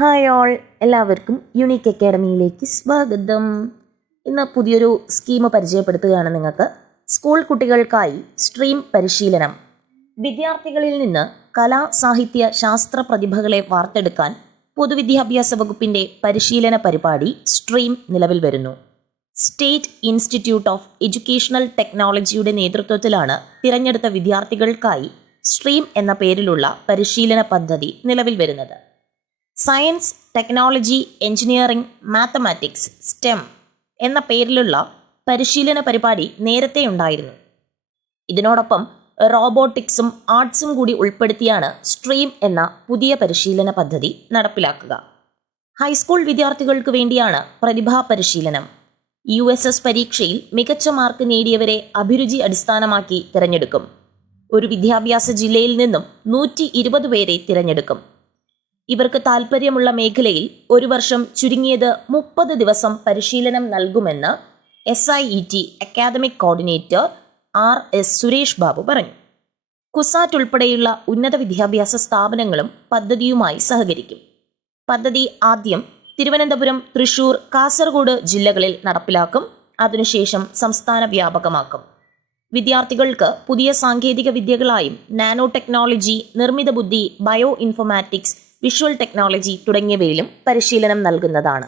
Hi all എല്ലാവർക്കും unique അക്കാഡമിയിലേക്ക് സ്വാഗതം. ഇന്ന് പുതിയൊരു സ്കീം പരിചയപ്പെടുത്തുകയാണ് നിങ്ങൾക്ക്. സ്കൂൾ കുട്ടികൾക്കായി സ്ട്രീം പരിശീലനം. വിദ്യാർത്ഥികളിൽ നിന്ന് കലാ സാഹിത്യ ശാസ്ത്ര പ്രതിഭകളെ വാർത്തെടുക്കാൻ പൊതുവിദ്യാഭ്യാസ വകുപ്പിന്റെ പരിശീലന പരിപാടി സ്ട്രീം നിലവിൽ വരുന്നു. സ്റ്റേറ്റ് ഇൻസ്റ്റിറ്റ്യൂട്ട് ഓഫ് എഡ്യൂക്കേഷണൽ ടെക്നോളജിയുടെ നേതൃത്വത്തിലാണ് തിരഞ്ഞെടുത്ത വിദ്യാർത്ഥികൾക്കായി സ്ട്രീം എന്ന പേരിലുള്ള പരിശീലന പദ്ധതി നിലവിൽ വരുന്നത്. Science technology engineering mathematics STEM എന്ന പേരിലുള്ള പരിശീലന പരിപാടി നേരത്തെ ഉണ്ടായിരുന്നു. ഇതിനോടൊപ്പം റോബോട്ടിക്സും ആർട്സും കൂടി ഉൾപ്പെടുത്തിയാണ് സ്ട്രീം എന്ന പുതിയ പരിശീലന പദ്ധതി നടപ്പിലാക്കുക. ഹൈസ്കൂൾ വിദ്യാർത്ഥികൾക്ക് വേണ്ടിയാണ് പ്രതിഭാ പരിശീലനം. യു എസ് എസ് പരീക്ഷയിൽ മികച്ച മാർക്ക് നേടിയവരെ അഭിരുചി അടിസ്ഥാനമാക്കി തിരഞ്ഞെടുക്കും. ഒരു വിദ്യാഭ്യാസ ജില്ലയിൽ നിന്നും നൂറ്റി ഇരുപത് പേരെ തിരഞ്ഞെടുക്കും. ഇവർക്ക് താൽപ്പര്യമുള്ള മേഖലയിൽ ഒരു വർഷം ചുരുങ്ങിയത് മുപ്പത് ദിവസം പരിശീലനം നൽകുമെന്ന് S I E T academic coordinator R S Suresh Babu പറഞ്ഞു. കുസാറ്റ് ഉൾപ്പെടെയുള്ള ഉന്നത വിദ്യാഭ്യാസ സ്ഥാപനങ്ങളും പദ്ധതിയുമായി സഹകരിക്കും. പദ്ധതി ആദ്യം തിരുവനന്തപുരം തൃശൂർ കാസർഗോഡ് ജില്ലകളിൽ നടപ്പിലാക്കും. അതിനുശേഷം സംസ്ഥാന വ്യാപകമാക്കും. വിദ്യാർത്ഥികൾക്ക് പുതിയ സാങ്കേതിക വിദ്യകളായും നാനോ ടെക്നോളജി നിർമ്മിത ബുദ്ധി ബയോ ഇൻഫോമാറ്റിക്സ് വിഷ്വൽ ടെക്നോളജി തുടങ്ങിയവയിലും പരിശീലനം നൽകുന്നതാണ്